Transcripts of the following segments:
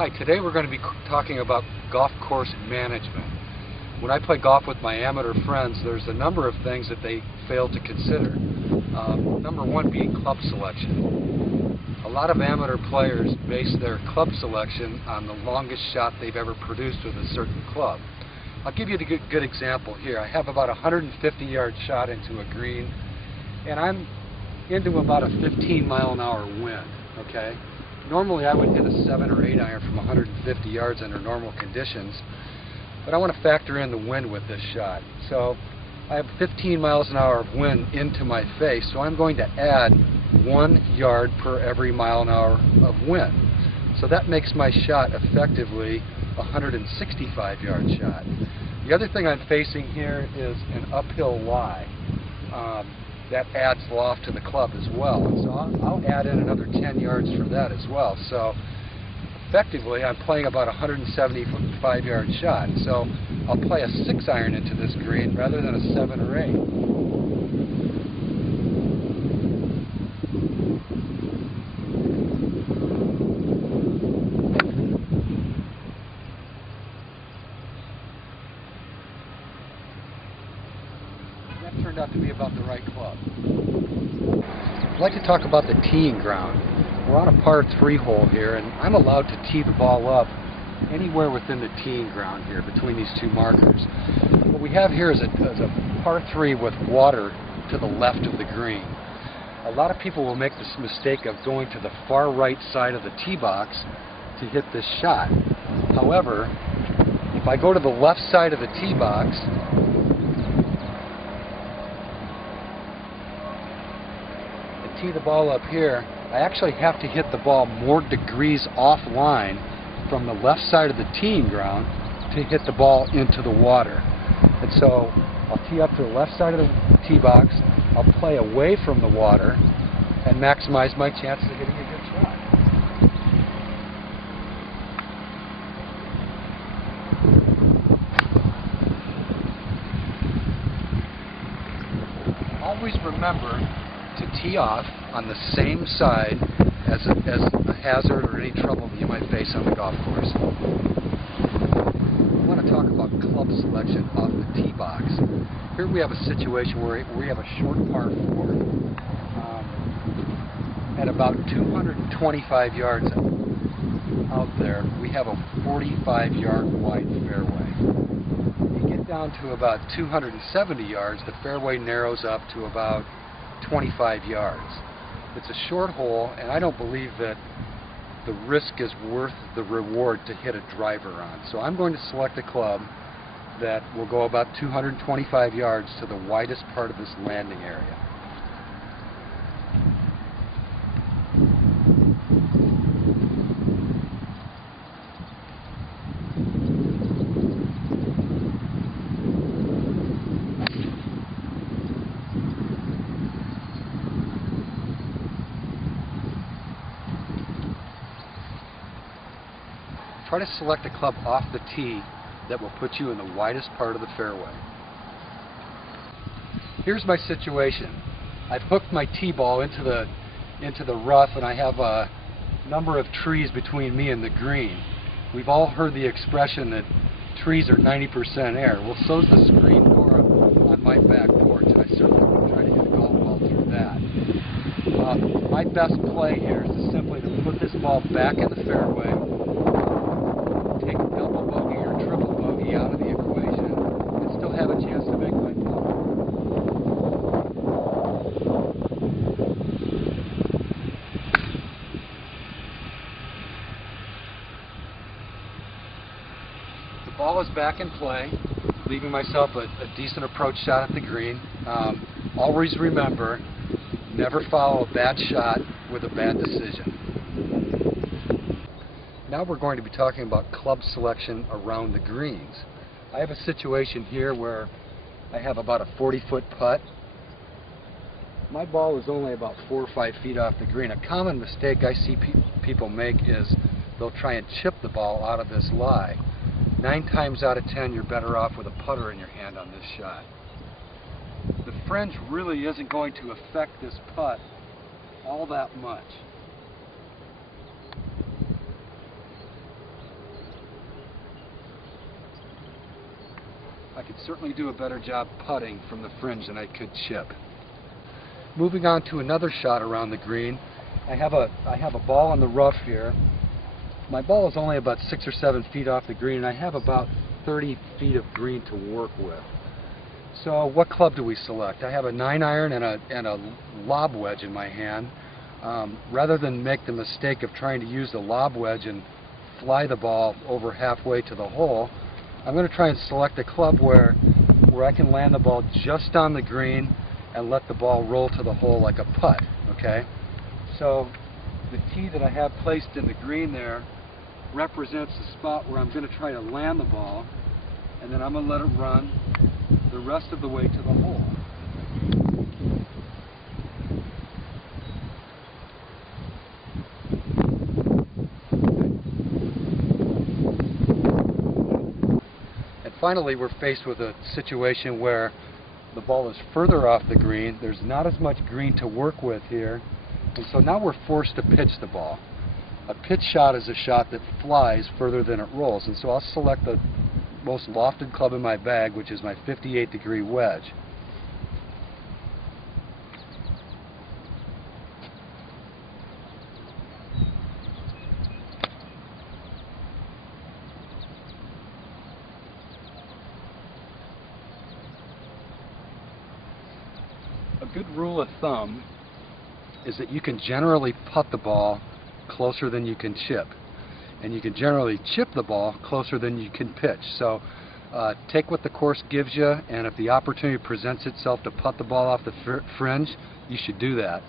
Hi, today we're going to be talking about golf course management. When I play golf with my amateur friends, there's a number of things that they fail to consider. Number one being club selection. A lot of amateur players base their club selection on the longest shot they've ever produced with a certain club. I'll give you a good example here. I have about a 150-yard shot into a green, and I'm into about a 15-mile-an-hour wind. Okay. Normally I would hit a 7 or 8 iron from 150 yards under normal conditions, but I want to factor in the wind with this shot. So I have 15 miles an hour of wind into my face, so I'm going to add 1 yard per every mile an hour of wind. So that makes my shot effectively a 165-yard shot. The other thing I'm facing here is an uphill lie. That adds loft to the club as well. And so I'll add in another 10 yards for that as well. So effectively I'm playing about a 175-yard shot. So I'll play a 6 iron into this green rather than a 7 or 8. That turned out to be about the right club. I'd like to talk about the teeing ground. We're on a par 3 hole here, and I'm allowed to tee the ball up anywhere within the teeing ground here between these two markers. What we have here is a par 3 with water to the left of the green. A lot of people will make this mistake of going to the far right side of the tee box to hit this shot. However, if I go to the left side of the tee box, tee the ball up here, I actually have to hit the ball more degrees offline from the left side of the teeing ground to hit the ball into the water. And so I'll tee up to the left side of the tee box, I'll play away from the water and maximize my chances of hitting a good shot. Always remember to tee off on the same side as a hazard or any trouble that you might face on the golf course. I want to talk about club selection off the tee box. Here we have a situation where we have a short par 4 at about 225 yards out there. We have a 45-yard wide fairway. You get down to about 270 yards, the fairway narrows up to about 25 yards. It's a short hole, and I don't believe that the risk is worth the reward to hit a driver on. So I'm going to select a club that will go about 225 yards to the widest part of this landing area. Try to select a club off the tee that will put you in the widest part of the fairway. Here's my situation. I've hooked my tee ball into the rough, and I have a number of trees between me and the green. We've all heard the expression that trees are 90% air. Well, so's the screen door on my back porch, and I certainly won't try to hit a golf ball through that. My best play here is to simply put this ball back in the fairway, take a double bogey or triple bogey out of the equation, and still have a chance to make my putt. The ball is back in play, leaving myself a decent approach shot at the green. Always remember, never follow a bad shot with a bad decision. Now we're going to be talking about club selection around the greens. I have a situation here where I have about a 40-foot putt. My ball is only about 4 or 5 feet off the green. A common mistake I see people make is they'll try and chip the ball out of this lie. 9 times out of 10 you're better off with a putter in your hand on this shot. The fringe really isn't going to affect this putt all that much. I could certainly do a better job putting from the fringe than I could chip. Moving on to another shot around the green, I have a ball in the rough here. My ball is only about 6 or 7 feet off the green, and I have about 30 feet of green to work with. So what club do we select? I have a 9-iron and a lob wedge in my hand. Rather than make the mistake of trying to use the lob wedge and fly the ball over halfway to the hole, I'm going to try and select a club where I can land the ball just on the green and let the ball roll to the hole like a putt. Okay? So the tee that I have placed in the green there represents the spot where I'm going to try to land the ball, and then I'm going to let it run the rest of the way to the hole. And finally, we're faced with a situation where the ball is further off the green. There's not as much green to work with here, and so now we're forced to pitch the ball. A pitch shot is a shot that flies further than it rolls, and so I'll select the most lofted club in my bag, which is my 58-degree wedge. A good rule of thumb is that you can generally putt the ball closer than you can chip, and you can generally chip the ball closer than you can pitch. So take what the course gives you, and if the opportunity presents itself to putt the ball off the fringe, you should do that.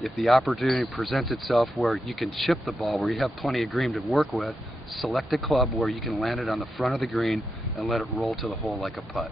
If the opportunity presents itself where you can chip the ball, where you have plenty of green to work with, select a club where you can land it on the front of the green and let it roll to the hole like a putt.